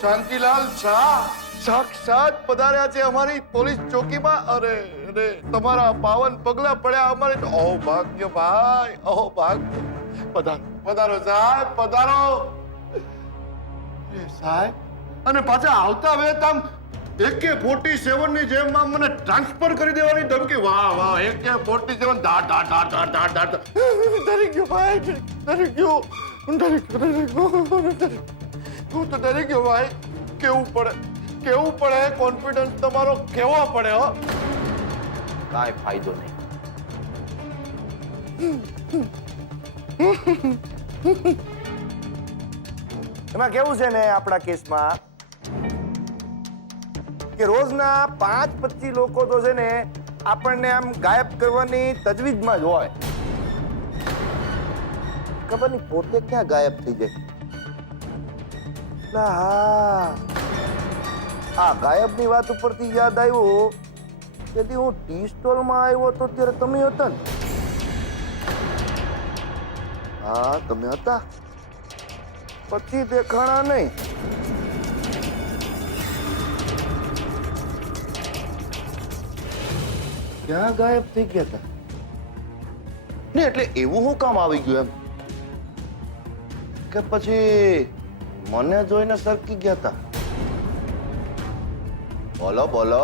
શાંતિલાલ શાહ સાક્ષાત પધાર્યા છે અમારી પોલીસ ચોકીમાં. અરે અરે તમારા પાવન પગલા પડ્યા અમારે તો. ઓ ભાગ્ય ભાઈ, ઓ ભાગ્ય. પધારો પધારો સાહેબ, પધારો. સાહેબ, અને પાછા આવતા વેત આમ AK-47 ની જેમ આમ મને ટ્રાન્સફર કરી દેવાની ધમકી. વાહ વાહ, AK-47 ધાડ ધાડ ધાડ ધાડ ધાડ ધાડ. ડરી ગયો ભાઈ, ડરી ગયો, ડરી ગયો. હું તો ડરી ગયો ભાઈ. કેવું પડે કોન્ફિડન્સ તમારો કેવો પડે. હો કાંઈ ફાયદો નહીં. એમાં કેવું છે ને આપણા કેસમાં કે રોજના 5-25 લોકો તો છે ને આપણને આમ ગાયબ કરવાની તજવીજમાં જ હોય. ખબર નહીં પોતે ક્યાં ગાયબ થઈ જાય. આ ગાયબની વાત ઉપરથી યાદ આવ્યું કે હું ટી સ્ટોલમાં આવ્યો હતો ત્યારે તમે હતા ને? હા, તમે હતા. પછી દેખાણા નહીં. ક્યાં ગાયબ થઈ ગયા હતા ને? એટલે એવું હું કામ આવી ગયું એમ કે પછી મને જોઈને સરકી ગયા હતા? બોલો બોલો.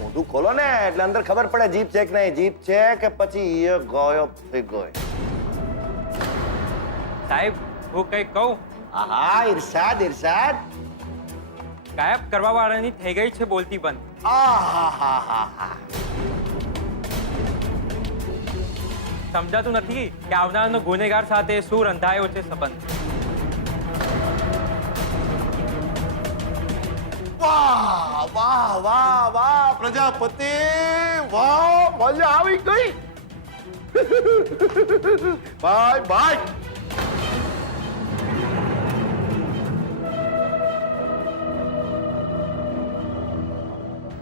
મોઢું ખોલો ને એટલે અંદર ખબર પડે જીપ છે કે નહીં. જીપ છે કે પછી એ ગાયબ થઈ ગયો? સાહેબ, હું કઈ કહું? હા, ઇરશાદ ઇરશાદ. ગાયબ કરવા વાળાની થઈ ગઈ છે બોલતી બંધ. આહાહાહા. સમજાતું નથી કે આવનારનો ગુનેગાર સાથે શું રંધાયો છે સંબંધ. વાહ વાહ વાહ વાહ પ્રજાપતિ, વાહ, મજા આવી ગઈ. ભાઈ ભાઈ,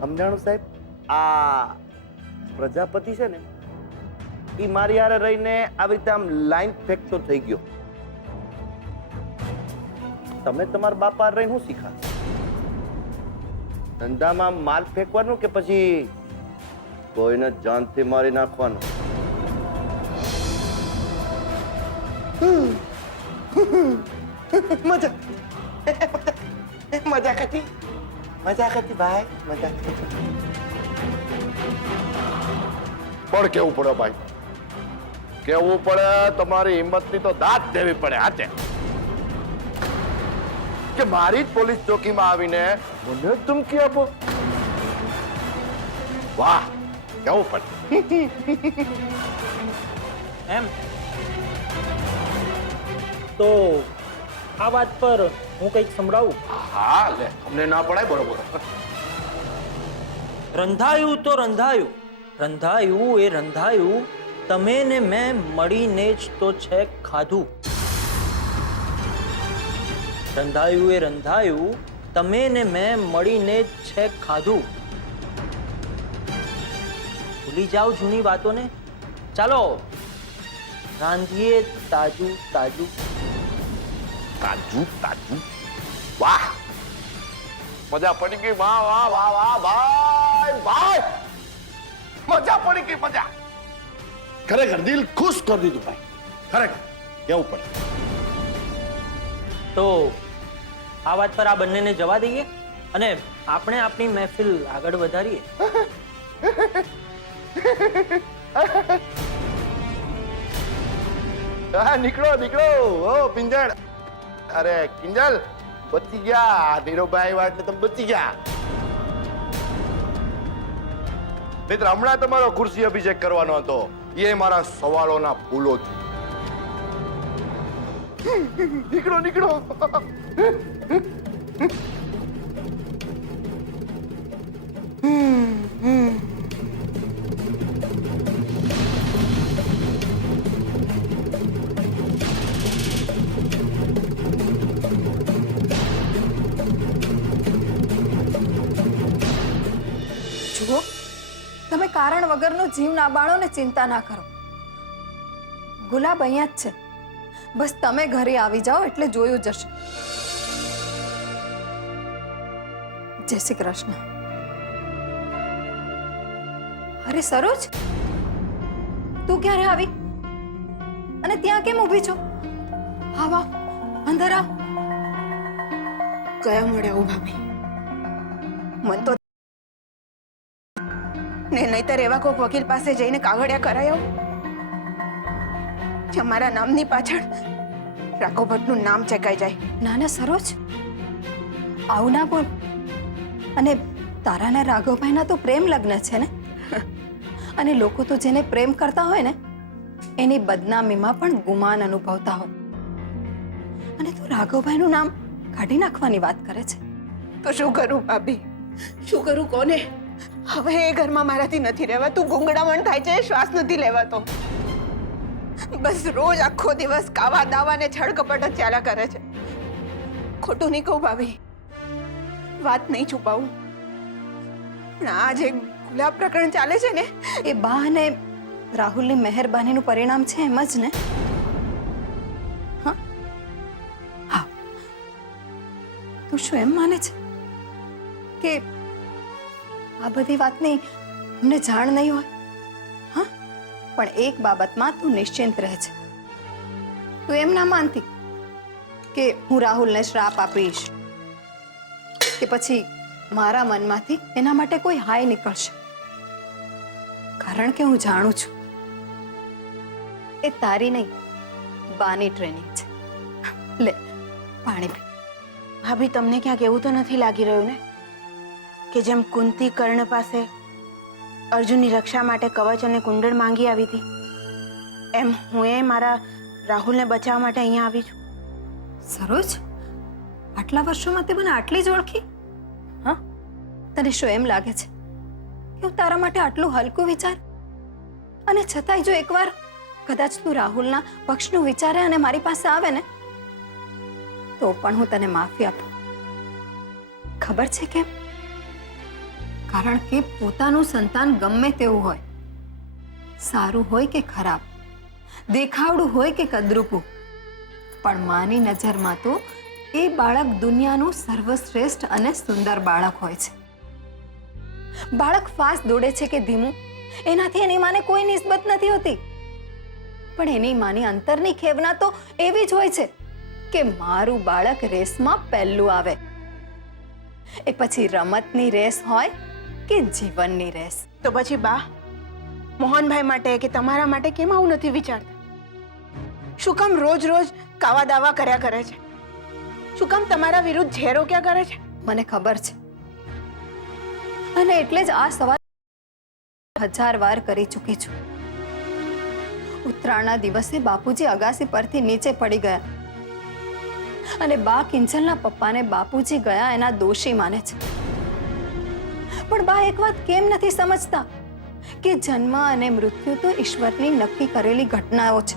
સમજાણું સાહેબ? આ પ્રજાપતિ છે ને એ મારી હારે રહીને આવી રીતે આમ લાઈન ફેંકતો થઈ ગયો. તમે તમારા બાપા રહી શું શીખા? ધંધામાં માલ ફેંકવાનું કે પછી કોઈને જાનથી મારી નાખવાનું? મજાક હતી ભાઈ, મજાક. પણ કેવું પડે ભાઈ, કેવું પડે. તમારી હિંમતની તો દાદ દેવી પડે. હાચે કે મારી જ પોલીસ ચોકીમાં આવીને મને ધમકી આપો. વાહ, કેવું પડે. એમ તો આ વાત પર હું કંઈક સંભળાવું. હા, લે, અમને ના પડાય. બરોબર. રંધાયું તો રંધાયું, રંધાયું એ રંધાયું, તમે ને મેં મળીને જ તો છે ખાધું. રંધાયું એ રંધાયું, તમે ને મેં મળીને જ છે ખાધું. ભૂલી જાઓ જૂની વાતોને. ચાલો રાંધીએ તાજું તાજું. તાજું તાજું. વાહ, મજા પડી ગઈ. વાહ વાહ વાહ વાહ ભાઈ ભાઈ, મજા પડી ગઈ. મજા ખરેખર દિલ ખુશ કરી દીધું ભાઈ. ખરેખર કેવું પડે. તો આ વાત પર આ બંનેને જવા દઈએ અને આપણે આપણી મહેફિલ આગળ વધારીએ. હા, નીકળો નીકળો. ઓ પિંજણ, અરે કિંજલ, બચી ગયા. નીરોભાઈ આવ્યા એટલે તમે બચી ગયા. મિત્ર, હમણાં તમારો ખુરશી અભિષેક કરવાનો હતો. એ મારા સવાલોના ફૂલો છે. નીકળો નીકળો. જુઓ, તમે કારણ વગરનો જીવ ના બાળો ને ચિંતા ના કરો. ગુલાબ અહીંયા જ છે. બસ તમે ઘરે આવી જાઓ એટલે જોયું જશે. જય શ્રી કૃષ્ણ. અરે સરોજ, તું ક્યારે આવી અને ત્યાં કેમ ઊભી છો? આવા અંદર આવ. કયા મળ્યા હું ભાભી? મન તો ને નહીતર એવા કોઈક વકીલ પાસે જઈને કાગળિયા કરાયો જે મારા નામની પાછળ રાઘવ ભટ્ટનું નામ ચેકાઈ જાય. ના ના સરોજ, આવું ના બોલ. અને તારા ને રાઘવભાઈના તો પ્રેમ લગ્ન છે ને, અને લોકો તો જેને પ્રેમ કરતા હોય ને એની બદનામીમાં પણ ગુમાન અનુભવતા હોય, અને તું રાઘવભાઈનું નામ કાઢી નાખવાની વાત કરે છે. તો શું કરું ભાભી, શું કરું કોને? હવે એ ઘરમાં મારાથી નથી રહેવાતું. ગુંગળામણ થાય છે, શ્વાસ નથી લેવાતો. બસ રોજ આખો દિવસ કાવા દાવા ને છળકપટ જ ચાલ્યા કરે છે. ખોટું નહીં કહું ભાભી, વાત નહીં છુપાવું, પણ આ જે ગુલાબ પ્રકરણ ચાલે છે ને, એ બા અને રાહુલની મહેરબાનીનું પરિણામ છે એમ જ ને? હા હા, તું શું એમ માને છે કે આ બધી વાતની અમને જાણ નહીં હોય? હા, પણ એક બાબતમાં તું નિશ્ચિંત રહે છે. તું એમ ના માનતી કે હું રાહુલને શ્રાપ આપીશ કે પછી મારા મનમાંથી એના માટે કોઈ હાય નીકળશે, કારણ કે હું જાણું છું એ તારી નહીં બાની ટ્રેનિંગ છે. લે પાણી પી. ભાભી તમને ક્યાંક એવું તો નથી લાગી રહ્યું ને કે જેમ કુંતી કર્ણ પાસે અર્જુનની રક્ષા માટે કવચ અને કુંડળ માંગી આવી હતી, એમ હું એ મારા રાહુલને બચાવવા માટે અહીંયા આવી છું. સરોજ, આટલા વર્ષોમાં તે મને આટલી જ ઓળખી? હા, તને શું એમ લાગે છે કે હું તારા માટે આટલું હલકું વિચાર? અને છતાંય જો એકવાર કદાચ તું રાહુલના પક્ષનું વિચારે અને મારી પાસે આવે ને તો પણ હું તને માફી આપું. ખબર છે કેમ? કારણ કે પોતાનું સંતાન ગમે તેવું હોય, સારું હોય કે ખરાબ, દેખાવડું હોય કે કદરૂપું, પણ માની નજરમાં તો એ બાળક દુનિયાનું સર્વશ્રેષ્ઠ અને સુંદર બાળક હોય છે. બાળક ફાસ્ટ દોડે છે કે ધીમું, એનાથી એની માને કોઈ નિસ્બત નથી હોતી, પણ એની માની અંતરની ખેવના તો એવી જ હોય છે કે મારું બાળક રેસમાં પહેલું આવે. એ પછી રમતની રેસ હોય કે જીવનની રેસ. તો પછી બા, મોહનભાઈ માટે કે તમારા માટે કેમ આવું નથી વિચારતા? શું કામ રોજ રોજ કાવા દાવા કર્યા કરે છે? શું કામ તમારા વિરુદ્ધ ઝેરો ક્યાં કરે છે? મને ખબર છે, અને એટલે જ આ સવાલ 1000 વાર કરી ચૂકી છું. ઉત્તરાયણના દિવસે બાપુજી અગાસી પરથી નીચે પડી ગયા અને બા કિંજલના પપ્પાને બાપુજી ગયા એના દોષી માને છે. પણ બા એક વાત કેમ નથી સમજતા કે જન્મ અને મૃત્યુ તો ઈશ્વરની નક્કી કરેલી ઘટનાઓ છે,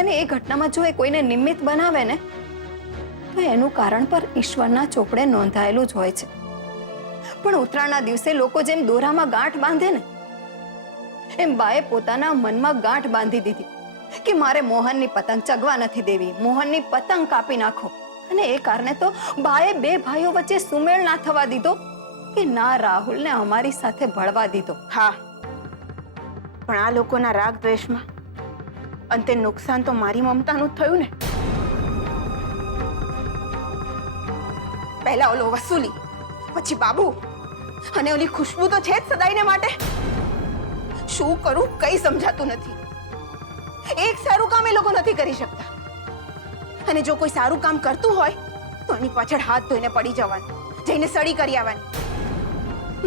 અને એ ઘટનામાં જો એ કોઈને નિમિત્ત બનાવે ને તો એનું કારણ પર ઈશ્વરના ચોપડે નોંધાયેલું જ હોય છે. પણ ઉત્તરાયણના દિવસે લોકો જેમ દોરામાં ગાંઠ બાંધે ને એમ બાએ પોતાના મનમાં ગાંઠ બાંધી દીધી કે મારે મોહનની પતંગ ચગવા નથી દેવી, મોહનની પતંગ કાપી નાખો. અને એ કારણે તો બાએ બે ભાઈઓ વચ્ચે સુમેળ ના થવા દીધો કે ના રાહુલને અમારી સાથે ભળવા દીધો. હા, પણ આ લોકોના રાગ દ્વેષમાં અંતે નુકસાન તો મારી મમતાનું જ થયું ને. પહેલા ઓલો વસૂલી, પછી બાબુ, અને ઓલી ખુશ્બુ તો છે જ સદાયને માટે. શું કરું કઈ સમજાતું નથી. એક સારું કામ એ લોકો નથી કરી શકતા, અને જો કોઈ સારું કામ કરતું હોય તો એની પાછળ હાથ ધોઈને પડી જવાનું, જઈને સળી કરી આવવાની.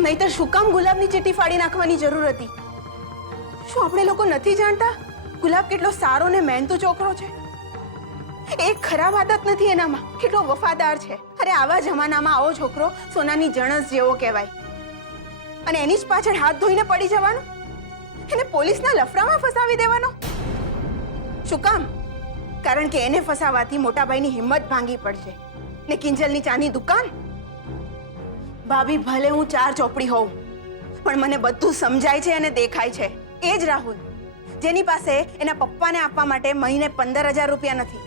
નહીતર શું કામ ગુલાબની ચીટી ફાડી નાખવાની જરૂર હતી? શું આપણે લોકો નથી જાણતા ગુલાબ કેટલો સારો ને મહેનતુ છોકરો છે? એક ખરાબ આદત નથી એનામાં, કેટલો વફાદાર છે. અરે આવા જમાનામાં આવો છોકરો સોનાની જણસ જેવો કહેવાય, અને એની જ પાછળ હાથ ધોઈને પડી જવાનું, એને પોલીસના લફડામાં ફસાવી દેવાનો. શું કામ? કારણ કે એને ફસાવાથી મોટાભાઈની હિંમત ભાંગી પડશે ને કિંજલની ચાની દુકાન. ભાભી, ભલે હું 4 ચોપડી હોઉં, પણ મને બધું સમજાય છે અને દેખાય છે. એ જ રાહુલ જેની પાસે એના પપ્પાને આપવા માટે મહિને 15,000 રૂપિયા નથી,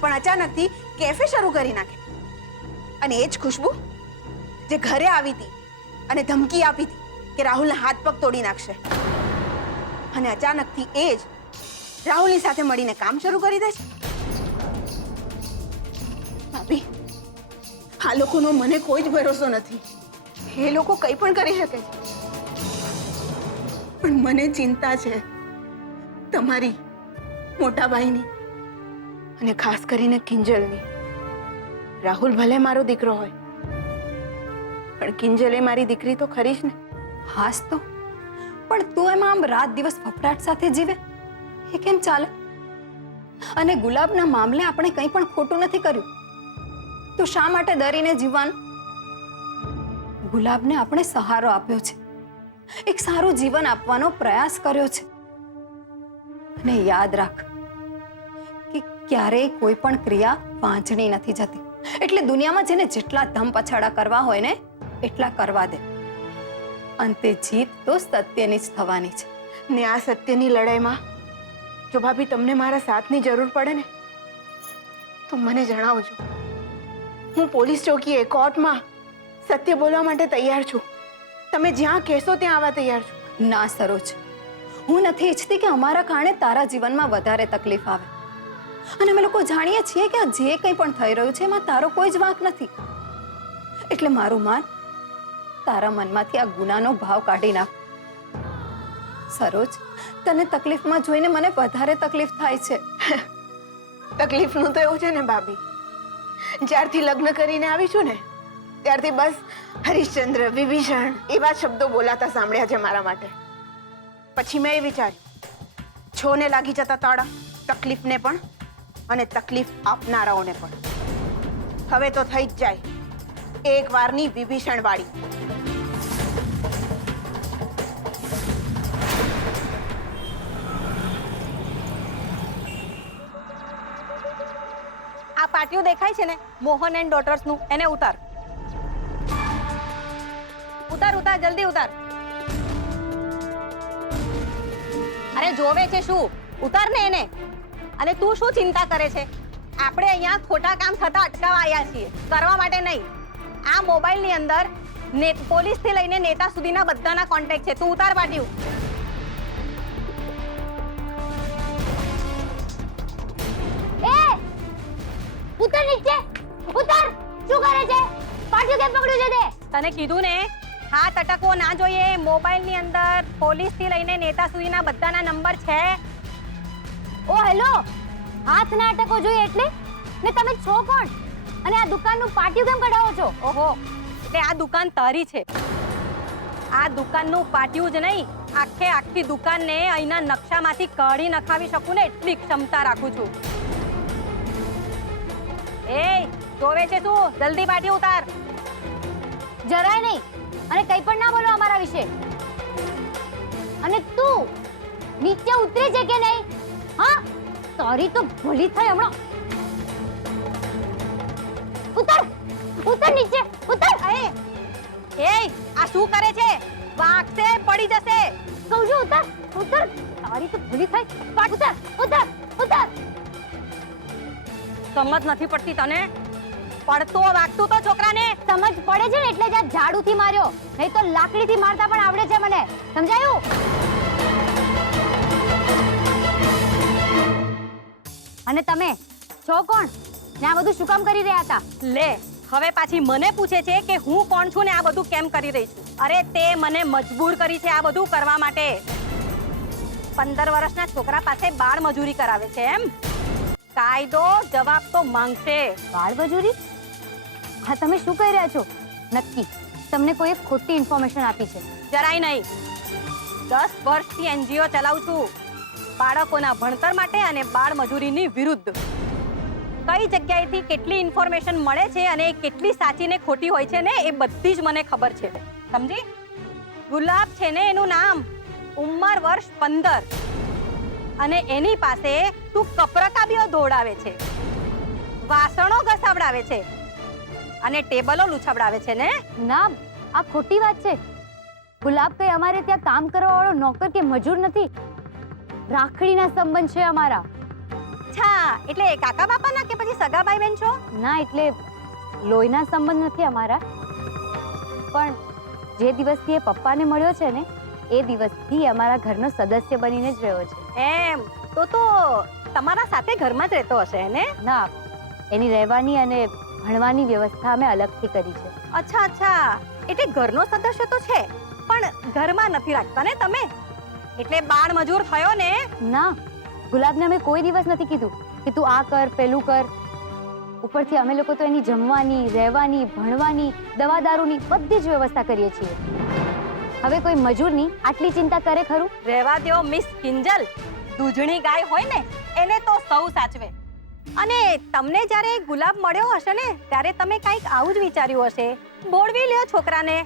પણ અચાનકથી કેફે શરૂ કરી નાખે. અને એ જ ખુશ્બુ જે ઘરે આવી હતી અને ધમકી આપી હતી કે રાહુલના હાથ પગ તોડી નાખશે, અને અચાનકથી એ જ રાહુલની સાથે મળીને કામ શરૂ કરી દે છે. ભાભી, આ લોકોનો મને કોઈ જ ભરોસો નથી. એ લોકો કંઈ પણ કરી શકે છે, પણ મને ચિંતા છે તમારી, મોટા ભાઈની, અને ખાસ કરીને કિંજલની. રાહુલ ભલે મારો દીકરો હોય, પણ કિંજલ એ મારી દીકરી તો ખરી જ ને. હાસ તો, પણ તું એમાં આમ રાત દિવસ ફફડાટ સાથે જીવે એ કેમ ચાલે? અને ગુલાબના મામલે આપણે કંઈ પણ ખોટું નથી કર્યું, તો શા માટે ડરીને જીવવાનું? ગુલાબને આપણે સહારો આપ્યો છે, એક સારું જીવન આપવાનો પ્રયાસ કર્યો છે. અને યાદ રાખ કે ક્યારેય કોઈ પણ ક્રિયા વાંચણી નથી જતી. એટલે દુનિયામાં જેને જેટલા ધમ પછાડા કરવા હોય ને એટલા કરવા દે. અંતે જીત તો સત્યની જ થવાની છે. ને આ સત્યની લડાઈમાં જો ભાભી તમને મારા સાથની જરૂર પડે ને તો મને જણાવજો. હું પોલીસ ચોકીએ, કોર્ટમાં સત્ય બોલવા માટે તૈયાર છું. તમે જ્યાં કહેશો ત્યાં આવવા તૈયાર છું. ના સરોજ, હું નથી ઈચ્છતી કે અમારા કારણે તારા જીવનમાં વધારે તકલીફ આવે. અને અમે લોકો જાણીએ છીએ કે આ જે કંઈ પણ થઈ રહ્યું છે એમાં તારો કોઈ જ વાંક નથી. એટલે મારું માન, તારા મનમાંથી આ ગુનાનો ભાવ કાઢી નાખ. સરોજ, તને તકલીફમાં જોઈને મને વધારે તકલીફ થાય છે. તકલીફનું તો એવું છે ને ભાભી, જ્યારથી લગ્ન કરીને આવી છું ને ત્યારથી બસ હરિશ્ચંદ્ર, વિભીષણ એવા શબ્દો બોલાતા સાંભળ્યા છે મારા માટે. પછી મેં એ વિચાર્યું, છોને લાગી જતા તાળા, તકલીફને પણ અને તકલીફ આપનારાઓને પણ. હવે તો થઈ જ જાય એક વારની વિભીષણ વાળી. આ પાટિયું દેખાય છે ને, મોહન એન્ડ ડોટર્સ નું, એને ઉતાર. ઉતાર ઉતાર, જલ્દી ઉતાર. અરે જોવે છે શું, ઉતાર ને એને. અને તું શું ચિંતા કરે છે? આપણે અહીંયા ખોટા કામ થતા અટકાવવા આવ્યા છીએ, કરવા માટે નહીં. આ મોબાઈલ ની અંદર પોલીસ થી લઈને નેતા સુધીના બધાના કોન્ટેક્ટ છે. તું ઉતાર પાટિયું. ઉતર નીચે, ઉતર. શું કરે છે? પાટિયું કેમ પકડ્યું છે તે? તને કીધું ને, હાથ અટકવો ના જોઈએ. મોબાઈલ ની અંદર પોલીસ થી લઈને નેતા સુધીના બધાના નંબર છે. ઓ હેલો, હાથ ના અટકવો જોઈએ એટલે? ને તમે છો કોણ? અને આ દુકાનનું પાટિયું કેમ કઢાવો છો? ઓહો, એટલે આ દુકાન તારી છે. આ દુકાનનું પાટિયું જ નહીં, આખી દુકાનને અહીંના નકશામાંથી કાઢી નખાવી શકું ને એટલી ક્ષમતા રાખું છું. એ જોવે છે તું? જલ્દી પાટિયું ઉતાર. જરાય નહીં. અને કંઈ પણ ના બોલો અમારા વિશે. અને તું નીચે ઉતરી છે કે નહીં? હા, તારી તો ભલી થાય હમણાં. ઉતર, ઉતર નીચે, ઉતર. એ આ શું કરે છે? વાગશે, પડી જશે. કહું છું ઉતર, ઉતર. તારી તો ભલી થાય. પાટ ઉતર, ઉતર, ઉતર. સમજ નથી પડતી તને? પડતો વાગતું તો છોકરાને સમજ પડે છે ને એટલે જ આ ઝાડુથી માર્યો, નહીં તો લાકડીથી મારતા પણ આવડે છે મને. સમજાયું? અને તમે છો કોણ ને આ બધું શું કામ કરી રહ્યા હતા? લે, હવે પાછી મને પૂછે છે કે હું કોણ છું ને આ બધું કેમ કરી રહી છું. અરે તે મને મજબૂર કરી છે આ બધું કરવા માટે. 15 વર્ષના છોકરા પાસે બાળ મજૂરી કરાવે છે એમ? કાયદો જવાબ તો માંગશે. બાળ મજૂરી? હા, તમે શું કહી રહ્યા છો? નક્કી તમને કોઈ ખોટી ઇન્ફોર્મેશન આપી છે? જરાય નહીં. 10 વર્ષથી એનજીઓ ચલાવું છું, બાળકોના ભણતર માટે અને બાળ મજૂરીની વિરુદ્ધ. કઈ જગ્યાએથી કેટલી ઇન્ફોર્મેશન મળે છે અને કેટલી સાચી ને ખોટી હોય છે ને એ બધી જ મને ખબર છે. સમજી? ગુલાબ છે ને એનું નામ, ઉંમર વર્ષ 15, અને એની પાસે તું કપરકાબીઓ દોડાવે છે, વાસણો ઘસાવડાવે છે અને ટેબલો લૂછાવડાવે છે ને? ના, આ ખોટી વાત છે. ગુલાબ કઈ અમારે ત્યાં કામ કરવા વાળો નોકર કે મજૂર નથી. રાખડીના સંબંધ છે અમારા. અચ્છા, એટલે કાકા બાપાના કે પછી સગા ભાઈ બહેન છો? ના, એટલે લોહીના સંબંધ નથી અમારા, પણ જે દિવસથી એ પપ્પાને મળ્યો છે ને એ દિવસથી અમારા ઘરનો સદસ્ય બનીને જ રહ્યો છે. એમ તો તમારા સાથે ઘરમાં જ રહેતો હશે ને? ના, એની રહેવાની અને ભણવાની વ્યવસ્થા અમે અલગથી કરી છે. અચ્છા, એટલે ઘરનો સદસ્ય તો છે પણ ઘરમાં નથી રાખતા ને તમે, એટલે બાળ મજૂર થયો ને? ના, ગુલાબને અમે કોઈ દિવસ નથી કીધું કે તું આ કર પેલું કર. ઉપરથી અમે લોકો તો એની જમવાની, રહેવાની, ભણવાની, દવા દારૂની બધી જ વ્યવસ્થા કરીએ છીએ. હવે કોઈ મજૂરની આટલી ચિંતા કરે ખરું? રહેવા દ્યો મિસ કિંજલ, દૂધણી ગાય હોય ને એને તો સૌ સાચવે. અને તમને જ્યારે ગુલાબ મળ્યો હશે ને ત્યારે તમે કંઈક આવું જ વિચાર્યું હશે, બોળવી લ્યો છોકરાને.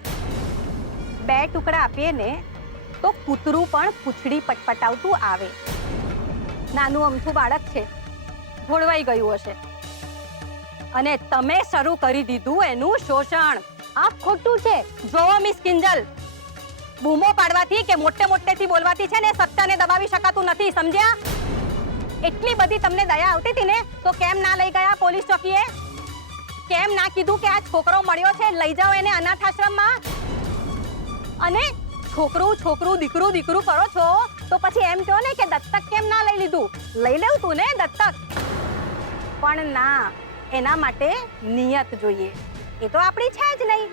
2 ટુકડા આપીએ ને તો કૂતરું પણ પૂંછડી પટપટાવતું આવે. નાનું અમથું બાળક છે, ભોળવાઈ ગયું હશે અને તમે શરૂ કરી દીધું એનું શોષણ. આ ખોટું છે. જોવો મિસ કિંજલ, બૂમો પાડવાથી કે મોટેથી બોલવાથી છે ને સત્યને દબાવી શકાતું નથી, સમજ્યા? એટલી બધી તમને દયા આવતી હતી ને તો કેમ ના લઈ ગયા પોલીસ ચોકીએ? કેમ ના કીધું કે આ છોકરો મળ્યો છે, લઈ જાઓ એને અનાથ આશ્રમમાં? અને છોકરું દીકરું કરો છો તો પછી એમ કહો ને કે દત્તક કેમ ના લઈ લીધું? લઈ લેવું તું ને દત્તક, પણ ના, એના માટે નિયત જોઈએ. એ તો આપણી છે જ નહીં.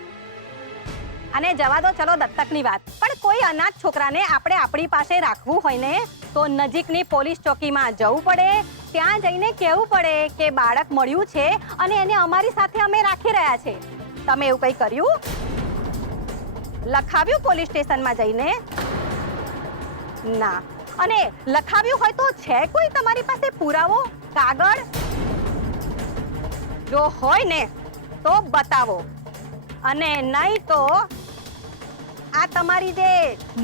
અને જવા દો ચલો દત્તકની વાત, પણ કોઈ અનાથ છોકરાને આપણે આપણી પાસે રાખવું હોય ને તો નજીકની પોલીસ ચોકીમાં જવું પડે, ત્યાં જઈને કહેવું પડે કે બાળક મળ્યું છે અને એને અમારી સાથે અમે રાખી રહ્યા છે. તમે એવું કંઈ કર્યું? લખાવ્યું પોલીસ સ્ટેશનમાં જઈને? ના. અને લખાવ્યું હોય તો છે કોઈ તમારી પાસે પુરાવો, કાગળ? જો હોય ને તો બતાવો, અને નહીં તો આ તમારી જે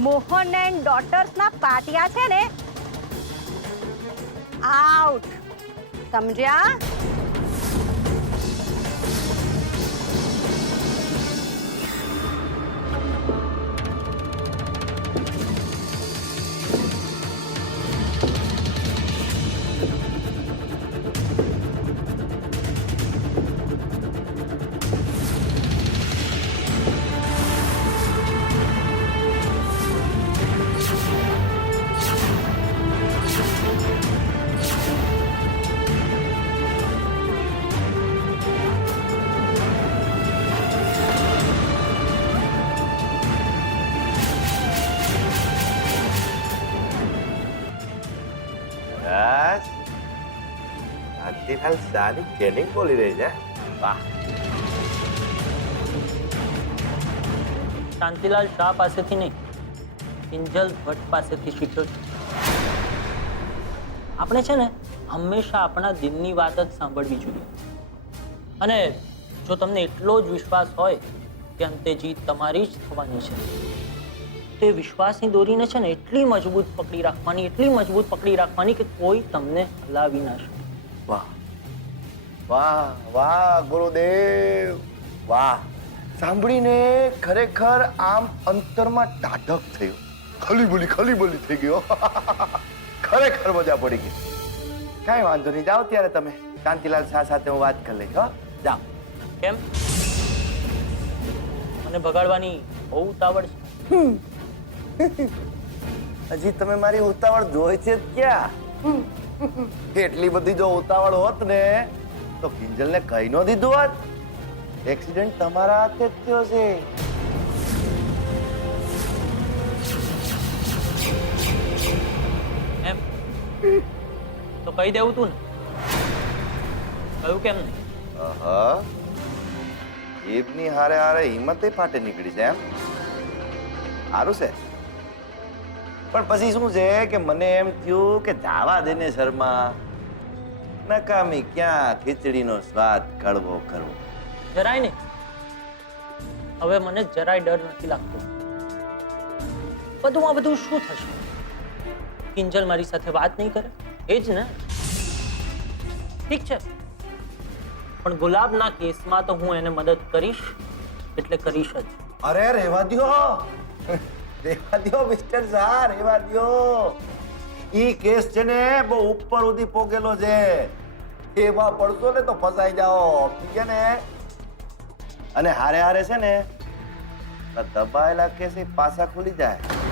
મોહન એન્ડ ડોટર્સના પાટિયા છે ને, આઉટ, સમજ્યા? બસ શાંતિલાલ શાહની ટ્રેનિંગ બોલી રહી છે. વાહ. શાંતિલાલ શાહ પાસેથી નહીં, કિંજલ ભટ્ટ પાસેથી શીખ્યો છે. આપણે છે ને હંમેશા આપણા દિલની વાત જ સાંભળવી જોઈએ. અને જો તમને એટલો જ વિશ્વાસ હોય કે અંતે જીત તમારી જ થવાની છે, તો એ વિશ્વાસની દોરીને છે ને એટલી મજબૂત પકડી રાખવાની કે કોઈ તમને હલાવી ના શકે. વાહ વાહ વાહ ગુરુદેવ, વાહ. સાંભળીને ખરેખર આમ અંતરમાં ટાઢક થયું, ખલીબોલી થઈ ગયો. ખરેખર મજા પડી ગઈ. કાંઈ વાંધો નહીં, જાઓ ત્યારે તમે શાંતિલાલ શાહ સાથે હું વાત કરી લઈશ. જાઓ. કેમ? મને ભગાડવાની બહુ ઉતાવળ છે? હજી તમે મારી ઉતાવળ જોઈ છે ક્યાં? એટલી બધી જો ઉતાવળ હોત ને તો કિંજલને કહી ન દીધું હોત. એક્સિડન્ટ તમારા હાથે જ થયો છે. એમ તો કહી દેવું તું ને, કહ્યું કેમ નહીં? જીભની હારે હારે હિંમતે ફાટે નીકળી છે એમ? સારું છે, પણ પછી શું છે કે મને એમ થયું કે જાવા દેને શર્મા, નકામી ક્યાં ખીચડીનો સ્વાદ કડવો કરવો. જરાય નહીં. હવે મને જરાય ડર નથી લાગતો. બધું શું થશે? કિંજલ મારી સાથે વાત નહીં કરે, એ જ ને? ઠીક છે, પણ ગુલાબના કેસમાં તો હું એને મદદ કરીશ, એટલે કરીશ જ. અરે રહેવા દ્યો મિસ્ટર શાહ, રહેવા દ્યો. ઈ કેસ છે ને બહુ ઉપર સુધી પોકેલો છે. એમાં પડશો ને તો ફસાઈ જાઓ, ઠીક છે ને? અને હારે હારે છે ને દબાયેલા કેસ પાછા ખુલી જાય.